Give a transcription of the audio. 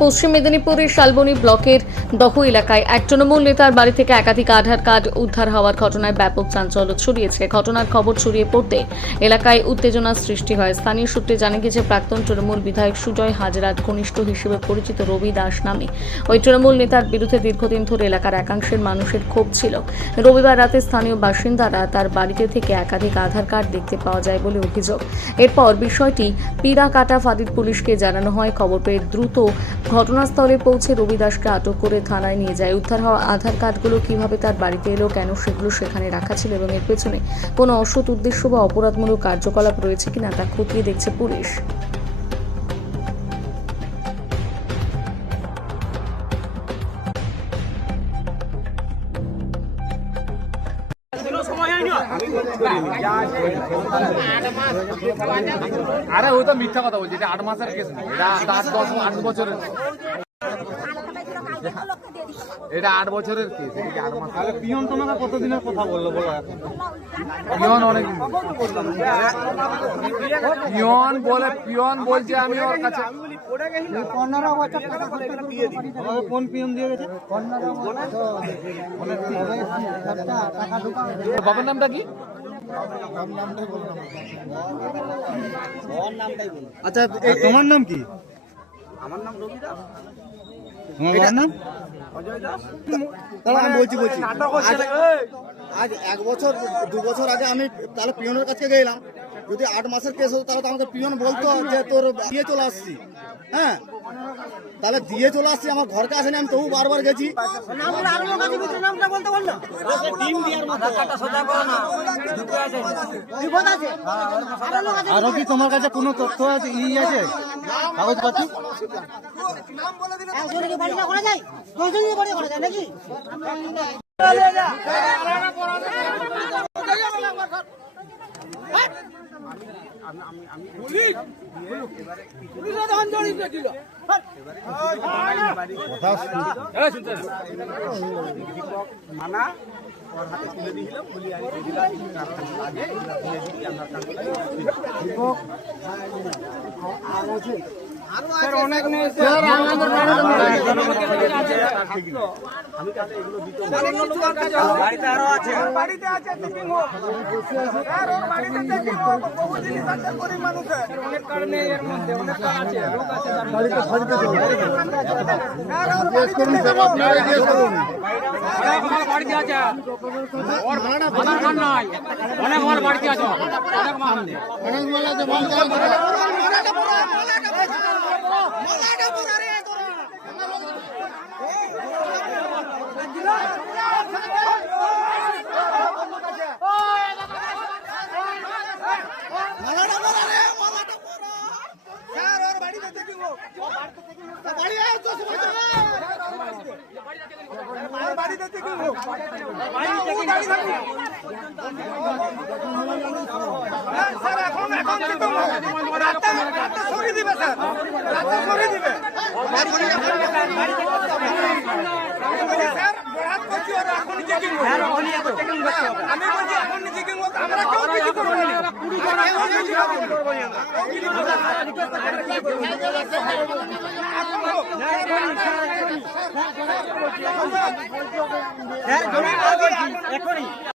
পশ্চিম মেদিনীপুরের শালবনী ব্লকের দহ এলাকায় এক তৃণমূল নেতার বাড়ি থেকে একাধিক আধার কার্ড উদ্ধার হওয়ার ঘটনায় ব্যাপক চাঞ্চল্য ছড়িয়েছে। ঘটনার খবর ছড়িয়ে পড়তে এলাকায় উত্তেজনার সৃষ্টি হয়। স্থানীয় সূত্রে জানা গেছে, প্রাক্তন তৃণমূল বিধায়ক সুজয় হাজরার ঘনিষ্ঠ হিসেবে পরিচিত রবি দাস নামে ওই তৃণমূল নেতার বিরুদ্ধে দীর্ঘদিন ধরে এলাকার একাংশের মানুষের ক্ষোভ ছিল। রবিবার রাতে স্থানীয় বাসিন্দারা তার বাড়িতে থেকে একাধিক আধার কার্ড দেখতে পাওয়া যায় বলে অভিযোগ। এরপর বিষয়টি পিরাকাটা ফাঁড়ির পুলিশকে জানানো হয়। খবর পেয়ে দ্রুত ঘটনাস্থলে পৌঁছে রবি দাসকে আটক করে থানায় নিয়ে যায়। উদ্ধার হওয়া আধার কার্ডগুলো কিভাবে তার বাড়িতে এলো, কেন সেগুলো সেখানে রাখা ছিল এবং এর পেছনে কোনো অসৎ উদ্দেশ্য বা অপরাধমূলক কার্যকলাপ রয়েছে কিনা তা খতিয়ে দেখছে পুলিশ। আরে ওই তো মিথ্যা কথা বলছি, এটা 8 মাসের কেস না, এটা 10-8 বছরের, এটা 8 বছরের কেস। এটা 8 মাস। তাহলে পিয়ন তোমাকে কতদিনের কথা বললো বলো? পিয়ন অনেক পিয়ন বলছে আমি ওর কাছে 15 বছর টাকা খরচা দিয়ে দিই। আমাকে কোন পিয়ন দিয়ে গেছে? 15 বছর বাবার নামটা কি? আচ্ছা, তোমার নাম কি? আমার নাম রবি দাস। তোমার বাবার নাম? অজয় দাস। তাহলে আমি বলছি আজ 1 বছর 2 বছর আগে আমি তাহলে পিয়নের কাছে গেলাম। যদি 8 মাসের কেস হতো তাহলে তো আমাকে পিয়ন বলতো যে তোর দিয়ে চলে আসছি। হ্যাঁ, তাহলে দিয়ে চলে আসছি, আমার ঘরকে আসেনি, আমি তবু বারবার গেছি। আরো কি তোমার কাছে কোনো তথ্য আছে? আছে কাগজপাতি? মানা ওর হাতে তুলে দিয়েছিলাম, বলি আমি দিয়ে দিলাম, কারণ লাগে দিয়ে দিচ্ছি আমরা আমি তাহলে এগুলো দিতে বাড়িতে আরো আছে, বাড়িতে আছে গরিব মানুষের অনেক কারণে এর মধ্যে অনেক আছে, লোক আছে বাড়িতে আছে, ওর আধার কার্ড নাই, অনেক মাল বাড়িতে আছে, অনেক মাল এখনই